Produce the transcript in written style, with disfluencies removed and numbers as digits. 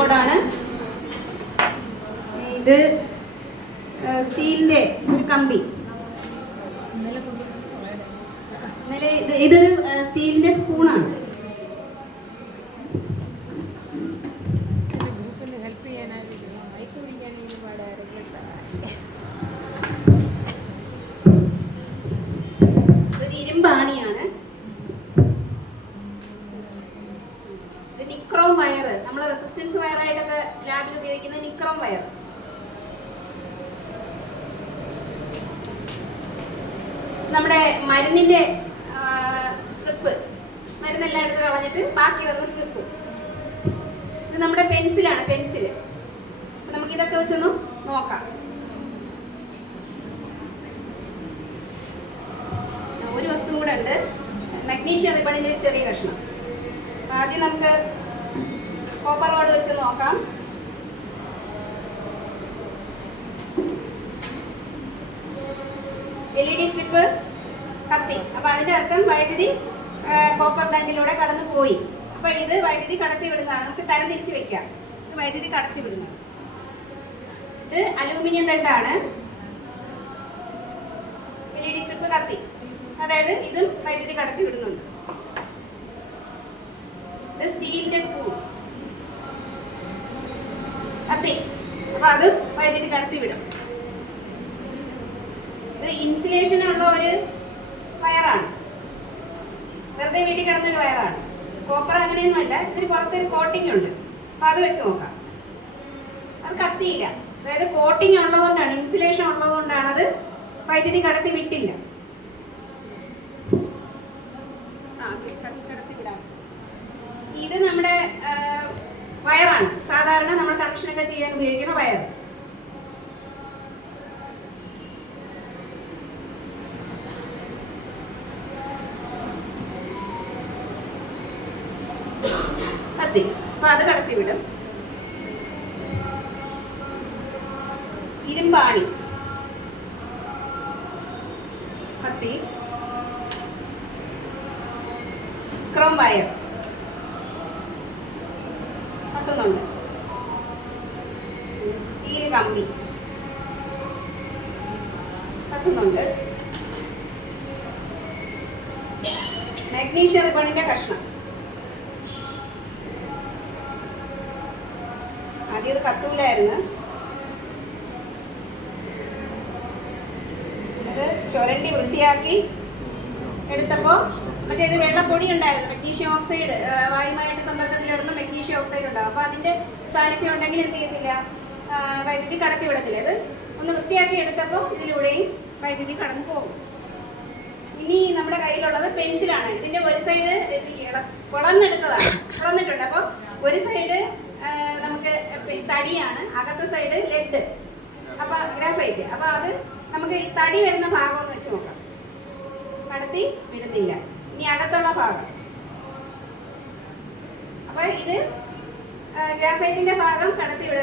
ഓടാണ് ഇത്. സ്റ്റീലിന്റെ ഒരു കമ്പി. ഇതൊരു സ്റ്റീലിന്റെ സ്പൂണാണ്. ഒരു ഇരുമ്പാണിയാണ്. ഇത് നിക്രോം വയർ, നമ്മൾ റെസിസ്റ്റൻസ് വയറായിട്ടൊക്കെ ലാബിൽ ഉപയോഗിക്കുന്ന നിക്രോം വയർ. നമ്മുടെ മരുന്നിന്റെ സ്ട്രിപ്പ്, മരുന്നെല്ലാം എടുത്ത് കളഞ്ഞിട്ട് ബാക്കി വരുന്ന സ്ട്രിപ്പ്. ഇത് നമ്മുടെ പെൻസിലാണ്, പെൻസിൽ. നമുക്കിതൊക്കെ വെച്ചൊന്ന് നോക്കാം. ഒരു വസ്തു കൂടെ ഉണ്ട്, മഗ്നീഷ്യം റിബണിന്റെ ഒരു ചെറിയ കഷ്ണം. ആദ്യം നമുക്ക് കോപ്പർ റോഡ് വെച്ച് നോക്കാം. LED സ്ട്രിപ്പ് കത്തി. അപ്പൊ അതിന്റെ അർത്ഥം വൈദ്യുതി കോപ്പർ ദണ്ടിലൂടെ കടന്നു പോയി. അപ്പൊ ഇത് വൈദ്യുതി കടത്തി വിടുന്നതാണ്. നമുക്ക് തരം തിരിച്ച് വെക്കാം. ഇത് വൈദ്യുതി കടത്തി വിടുന്നത്. ഇത് അലൂമിനിയം ദണ്ടാണ്. LED സ്ട്രിപ്പ് കത്തി, അതായത് ഇതും വൈദ്യുതി കടത്തി വിടുന്നുണ്ട്. ഇത് സ്റ്റീലിന്റെ സ്പൂൺ കത്തി, അപ്പൊ അതും വൈദ്യുതി കടത്തി വിടും. ഇത് ഇൻസുലേഷൻ ഉള്ള ഒരു വയറാണ്, വെറുതെ വീട്ടിൽ കിടന്നൊരു വയറാണ്. കോപ്പർ അങ്ങനെയൊന്നുമല്ല, ഇതിന് പുറത്തൊരു കോട്ടിംഗ് ഉണ്ട്. അപ്പൊ അത് വെച്ച് നോക്കാം. അത് കത്തിയില്ല, അതായത് കോട്ടിംഗ് ഉള്ളതുകൊണ്ടാണ്, ഇൻസുലേഷൻ ഉള്ളതുകൊണ്ടാണ് അത് വൈദ്യുതി കടത്തി വിട്ടില്ല. കടത്തി വിടാം. ഇത് നമ്മുടെ വയറാണ്, സാധാരണ നമ്മൾ കണക്ഷനൊക്കെ ചെയ്യാൻ ഉപയോഗിക്കുന്ന വയർ. അപ്പൊ അത് കടത്തിവിടും. ഇരുമ്പാണി കത്തി, ക്രോം വയർ കത്തുന്നുണ്ട്. സ്റ്റീൽ കമ്പി കത്തുന്നുണ്ട്. മഗ്നീഷ്യം റിബണിന്റെ കഷ്ണം. ആദ്യം ഇത് കത്തൂലായിരുന്നു, അത് ചുരണ്ടി വൃത്തിയാക്കി എടുത്തപ്പോൾ മറ്റേത് വെള്ളപ്പൊടി ഉണ്ടായിരുന്നു. മഗ്നീഷ്യം ഓക്സൈഡ് വായുമായിട്ട് സമ്പർക്കത്തിൽ വരുമ്പോൾ മഗ്നീഷ്യം ഓക്സൈഡ് ഉണ്ടാവും. അപ്പോൾ അതിന്റെ സാന്നിധ്യം ഉണ്ടെങ്കിൽ എന്ത് ചെയ്യത്തില്ല, വൈദ്യുതി കടത്തി വിടത്തില്ല. അത് ഒന്ന് വൃത്തിയാക്കി എടുത്തപ്പോൾ ഇതിലൂടെയും വൈദ്യുതി കടന്നു പോകും. ഇനി നമ്മുടെ കയ്യിലുള്ളത് പെൻസിലാണ്. ഇതിന്റെ ഒരു സൈഡ് പൊളന്നെടുത്തതാണ്, പൊളന്നിട്ടുണ്ട്. അപ്പോൾ ഒരു സൈഡ് നമുക്ക് തടിയാണ്, അകത്തെ സൈഡ് ലെഡ്, അപ്പൊ ഗ്രാഫൈറ്റ്. അപ്പൊ അത് നമുക്ക് ഈ തടി വരുന്ന ഭാഗം ഒന്ന് വെച്ച് നോക്കാം. കടത്തി വിടുന്നില്ല. ഇനി അകത്തുള്ള ഭാഗം, അപ്പൊ ഇത് ഗ്രാഫൈറ്റിന്റെ ഭാഗം കടത്തി വിടുക.